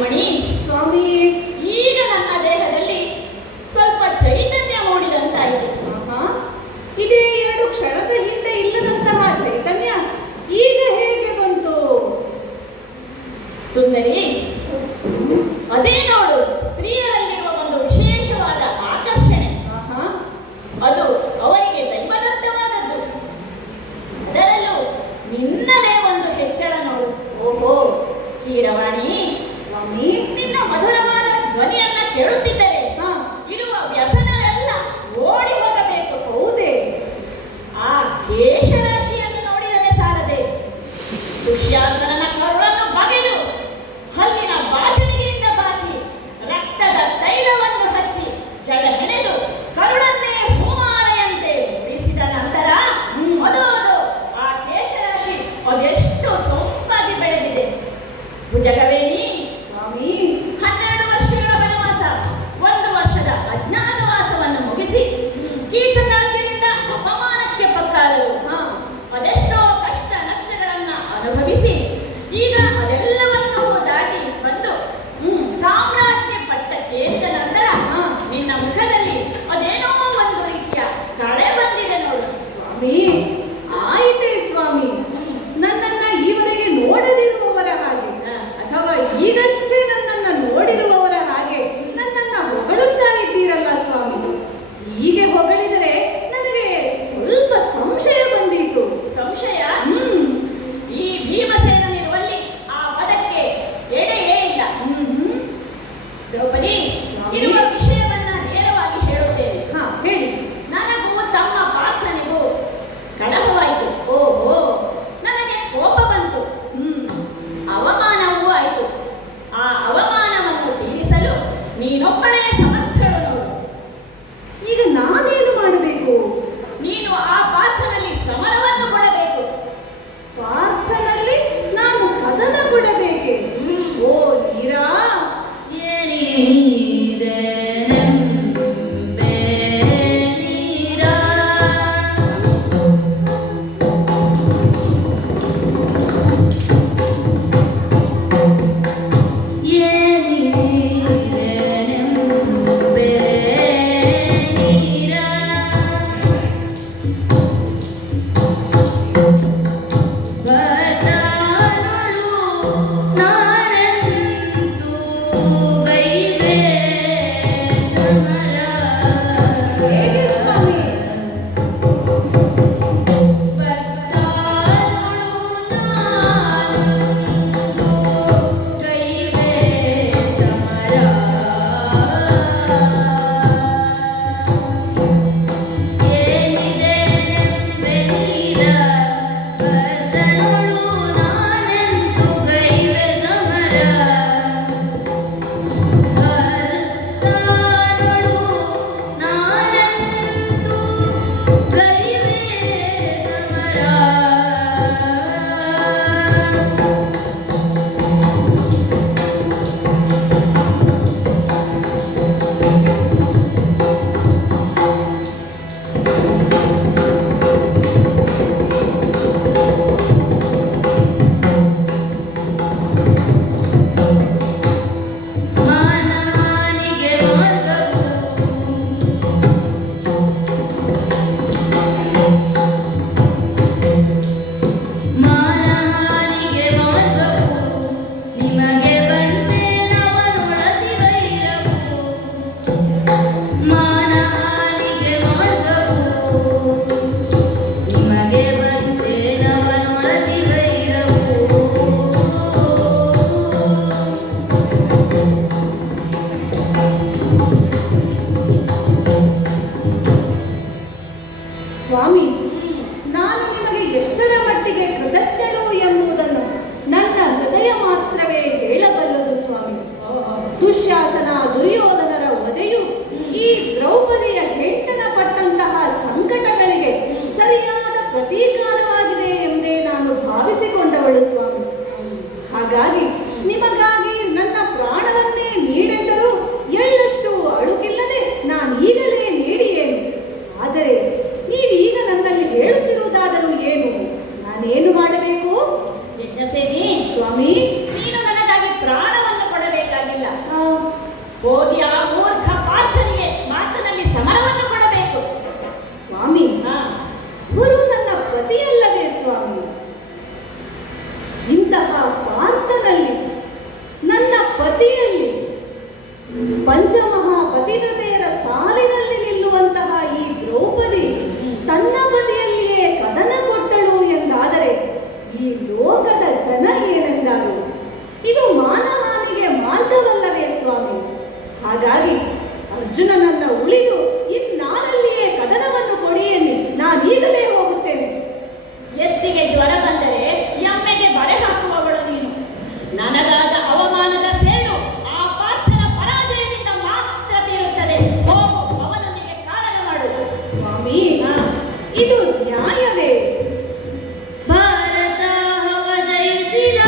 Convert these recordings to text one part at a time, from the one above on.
ಮಣಿ. ಸ್ವಾಮಿ, ಈಗ ನನ್ನ ದೇಹದಲ್ಲಿ ಸ್ವಲ್ಪ ಚೈತನ್ಯ ಮೂಡಿದಂತಾಯಿತು. ಇದೇ 2 ಕ್ಷಣದ ಹಿಂದೆ ಇಲ್ಲದಂತಹ ಚೈತನ್ಯ ಈಗ ಹೇಗೆ ಬಂತು? ಸುಂದರಿ, ಅದೇ ನೋಡು, ಸ್ತ್ರೀಯರಲ್ಲಿರುವ ಒಂದು ವಿಶೇಷವಾದ ಆಕರ್ಷಣೆ. ಅದು ಅವರಿಗೆ ದೈವದತ್ತವಾದದ್ದು. ಅದರಲ್ಲೂ ನಿನ್ನದೇ ಒಂದು ಹೆಚ್ಚಳ ನೋಡು. ಓಹೋ ಕೀರವಾಣಿ, ಸ್ವಾಮಿ, ನಿನ್ನ ಮಧುರವಾದ ಧ್ವನಿಯನ್ನ ಕೇಳುತ್ತಿದ್ದರೆ ಇರುವ ವ್ಯಸನವೆಲ್ಲ ಓಡಿ ಹೋಗಬೇಕು. ಹೌದೇ? ಆ ಕೇಶರಾಶಿಯನ್ನು ನೋಡಿದರೆ ಸಾಲದೆ ದುಶ್ಯಾಸನನ ಕರುಳನ್ನು ಬಗೆದು ಹಲ್ಲಿನ ಬಾಚಣಿಗೆಯಿಂದ ಬಾಚಿ ರಕ್ತದ ತೈಲವನ್ನು ಹಚ್ಚಿ ಜಡ ಹೆಣೆದು ಕರುಳನ್ನೇ ಹೂಮಾಲೆಯಂತೆ ಉಳಿಸಿದ ನಂತರ ಅದು ಆ ಕೇಶರಾಶಿ ಅದೆಷ್ಟು ಸೊಂಪಾಗಿ ಬೆಳೆದಿದೆ. ಭುಜಗವೇಣಿ ಸ್ವಾಮಿ, 12 ವರ್ಷಗಳ ವನವಾಸ, 1 ವರ್ಷದ ಅಜ್ಞಾತವಾಸವನ್ನು ಮುಗಿಸಿ ಕೀಚಕಾರ್ಯದಿಂದ ಅಪಮಾನಕ್ಕೆ ಪಕ್ಕಾದರು. ಅದೆಷ್ಟೋ ಕಷ್ಟ ನಷ್ಟಗಳನ್ನ ಅನುಭವಿಸಿ ಈಗ ಅದೆಲ್ಲವನ್ನೂ ದಾಟಿ ಬಂದು ಸಾಮ್ರಾಜ್ಯ ಪಟ್ಟಕ್ಕೇರಿದ ನಂತರ ನಿನ್ನ ಮುಖದಲ್ಲಿ ಅದೇನೋ ಒಂದು ರೀತಿಯ ಕಳೆ ಬಂದಿದೆ ನೋಡು. ಸ್ವಾಮಿ, ಆಯಿತೇ ಸ್ವಾಮಿ. ನನ್ನನ್ನ ಈವರೆಗೆ ನೋಡದಿರುವವರ ಹಾಗೆ ಅಥವಾ ಈಗಷ್ಟೇ ನನ್ನನ್ನ ನೋಡಿರುವವರ ಹಾಗೆ ನನ್ನನ್ನ ಹೊಗಳುತ್ತಾ ಇದ್ದೀರಲ್ಲ ಸ್ವಾಮಿ. ಹೀಗೆ ಹೊಗಳಿದರೆ ನನಗೆ ಸ್ವಲ್ಪ ಸಂಶಯ ಬಂದೀತು. ಸಂಶಯ? ಈ ಭೀಮಸೇನನಿರುವಲ್ಲಿ ಆ ಪದಕ್ಕೆ ಎಡೆಯೇ ಇಲ್ಲ. ದ್ರೌಪದಿ, ಇರುವ ವಿಷಯವನ್ನ ನೇರವಾಗಿ ಹೇಳುತ್ತೇನೆ. ಹೇಳಿ. ನನಗೂ ತಮ್ಮ ಪಾರ್ಥನಿಗೂ ಕಲಹವಾಯಿತು. ಓಹೋ, ನನಗೆ ಕೋಪ ಬಂತು. ಅವಮಾನವೂ ಆಯಿತು. ಆ ಅವಮಾನವನ್ನು ತೀರಿಸಲು ನೀನೊಬ್ಬಳೇ ಸಮರ್ಥಳು ನೋಡು. ಈಗ ನಾನೇನು ಮಾಡಬೇಕು? ನೀನು ಆ ಪಾತ್ರನಲ್ಲಿ ಸಮರವನ್ನು ಕೊಡಬೇಕು. ಪಾರ್ಥನಲ್ಲಿ ನಾನು ಕದನ ಕೊಡಬೇಕೆ? ಓ ನೀರಾ, ಹೇಗೆ ಸ್ವಾಮಿ? ಸ್ವಾಮಿ, ನಾನು ನಿಮಗೆ ಎಷ್ಟರ ಮಟ್ಟಿಗೆ ಕೃತಜ್ಞನು ಎಂಬುದನ್ನು ನನ್ನ ಹೃದಯ ಮಾತ್ರವೇ ಹೇಳಬಲ್ಲದು ಸ್ವಾಮಿ. ದುಶ್ಯಾಸನ ದುರ್ಯೋಧನರ ವಧೆಯು ಈ ದ್ರೌಪದಿಯ ಹೆಂಡನ ಪಟ್ಟಂತಹ ಸಂಕಟಗಳಿಗೆ ಸರಿಯಾದ ಪ್ರತೀಕಾರವಾಗಿದೆ ಎಂದೇ ನಾನು ಭಾವಿಸಿಕೊಂಡವಳು ಸ್ವಾಮಿ. ಹಾಗಾಗಿ ನಿಮಗಾಗಿ ನನ್ನ ಪ್ರಾಣವನ್ನೇ ನೀಡೆಂದರೂ ಎಳ್ಳಷ್ಟು ಅಳುಕಿಲ್ಲದೆ ನಾನು ಈಗಲೇ ನೀಡಿಯೇನು. ಆದರೆ ನೀವೀಗ ನನ್ನಲ್ಲಿ ಹೇಳುತ್ತಿರುವುದಾದರೂ ಏನು? ನಾನೇನು ಮಾಡಬೇಕು? ಯಜ್ಞಸೇನಿ, ಸ್ವಾಮಿ, ನೀನು ನನಗಾಗಿ ಪ್ರಾಣವನ್ನು ಕೊಡಬೇಕಾ ಪಂಚಮಹಾ ಪತಿವ್ರತೆಯರ ಸಾಲಿನಲ್ಲಿ ನಿಲ್ಲುವಂತಹ ಈ ದ್ರೌಪದಿ ತನ್ನ ಪತಿಯಲ್ಲಿಯೇ ಕದನ ಕೊಟ್ಟಳು ಎಂದಾದರೆ ಈ ಲೋಕದ ಜನ ಏನೆಂದಾರು? ಇದು ಮಾನಹಾನಿಗೆ ಮಾರ್ಗವಲ್ಲವೇ ಸ್ವಾಮಿ? ಹಾಗಾಗಿ ಅರ್ಜುನನನ್ನ ಉಳಿದು ಇನ್ನಾರಲ್ಲಿಯೇ ಕದನವನ್ನು ಕೊಡಿ ಎನ್ನಿ ನಾನೀಗಲೇ ಹೋಗುತ್ತೇನೆ. ಎತ್ತಿಗೆ ಜ್ವರ ಬಂದರೆ ಎಮ್ಮೆಗೆ ಬರೆ ಹಾಕುವವಳು ನೀನು. ನನಗಾದ ಅವಮಾನದ ಸೇಡು ಆ ಪಾರ್ಥನ ಪರಾಜಯದಿಂದ ಮಾತ್ರ ತೀರುತ್ತದೆ. ಹೋಗು, ಅವನೊಂದಿಗೆ ಕಾರಣ ಮಾಡು. ಸ್ವಾಮಿ, ಇದು ನ್ಯಾಯವೇ? ಭಾರತ ಜಯಿಸಿದ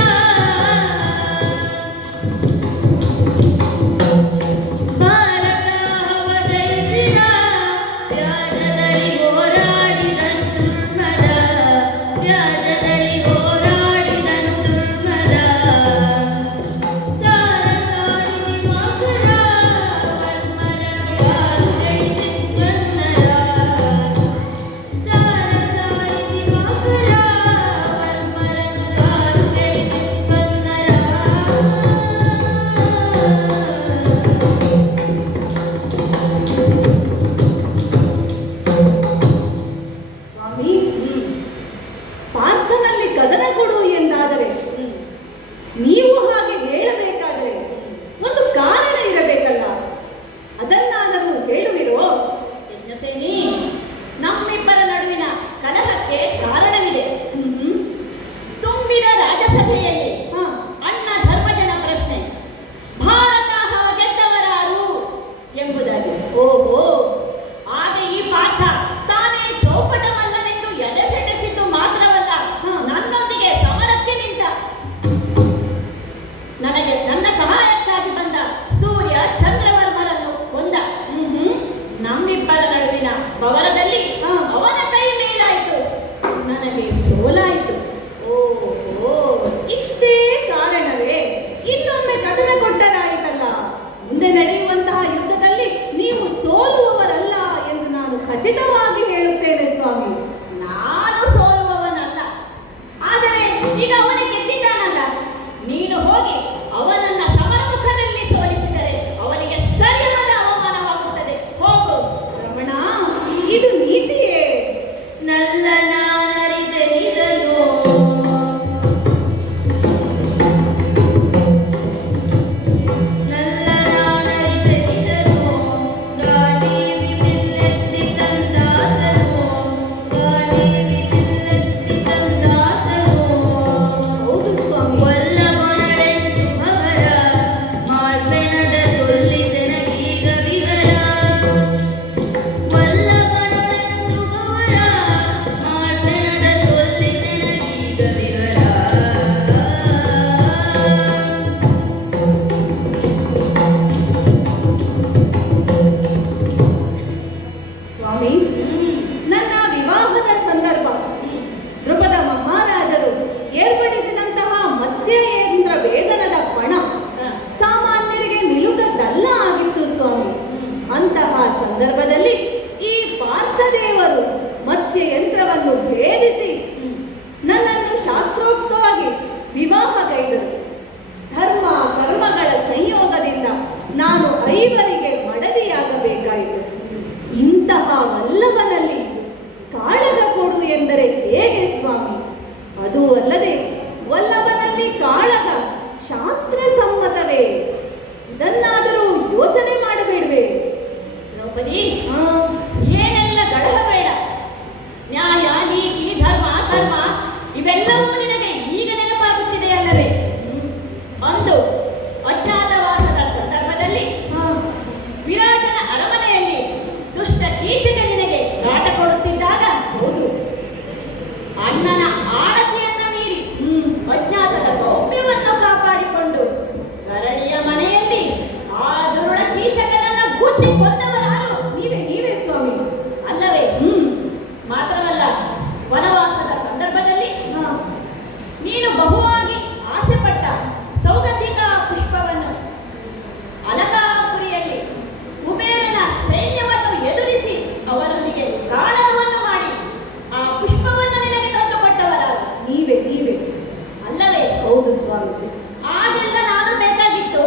ಆಗೆಲ್ಲ ನಾನು ಬೇಕಾಗಿತ್ತು,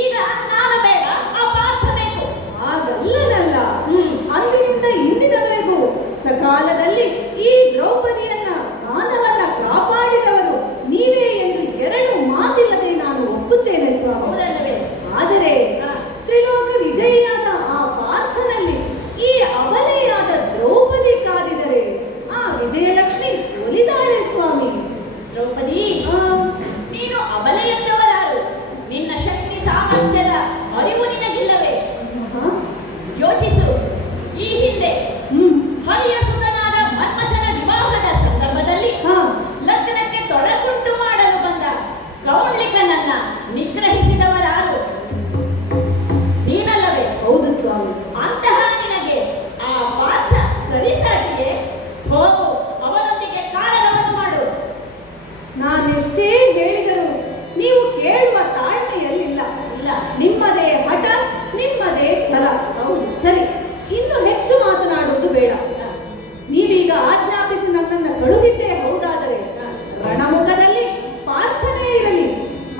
ಈಗ ನಾನು ಬೇಡ, ಆ ಪಾತ್ರ ಛಲ. ಹೌದು. ಸರಿ, ಇನ್ನು ಹೆಚ್ಚು ಮಾತನಾಡುವುದು ಬೇಡ. ನೀವೀಗ ಆಜ್ಞಾಪಿಸಿ ನನ್ನನ್ನು ಕಳುಹಿದ್ದೇ ಹೌದಾದರೆ ರಣಮುಖದಲ್ಲಿ ಪಾರ್ಥನೆ ಇರಲಿ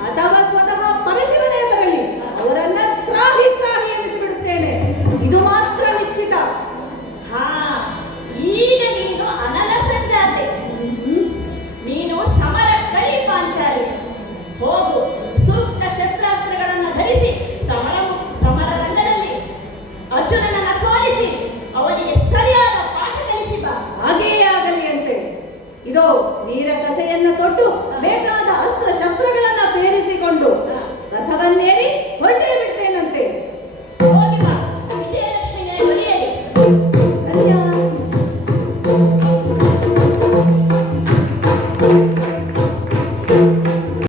ಅಥವಾ ಸ್ವತಃ ಪರಶಿವನೇ ಬರಲಿ, ಅವರನ್ನ ತ್ರಾಹಿ ತ್ರಾಹಿ ಎನಿಸಿಬಿಡುತ್ತೇನೆ. ಇದು ಮಾತ್ರ ನಿಶ್ಚಿತ. ಹಾ, ಈಗ ನೀನು ಅನಲ ಸಂಜಾತೆ, ನೀನು ಸಮರ ಕಲಿ ಪಾಂಚಾಲಿ. ಹೋಗು, ಸೂಕ್ತ ಶಸ್ತ್ರಾಸ್ತ್ರಗಳನ್ನು ಧರಿಸಿ ಸಮರ ರಂಗದಲ್ಲಿ ಅರ್ಜುನನನ್ನ ಸೋಲಿಸಿ ಅವನಿಗೆ ಸರಿಯಾದ ಪಾಠ ಕಲಿಸಿ ಬಾ. ಹಾಗೆಯೇ ಆಗಲಿ ಅಂತೆ. ಇದೋ ವೀರ ಕಸೆಯನ್ನು ತೊಟ್ಟು ಬೇಕಾದ ಅಸ್ತ್ರ ಶಸ್ತ್ರಗಳನ್ನ ಪೇರಿಸಿಕೊಂಡು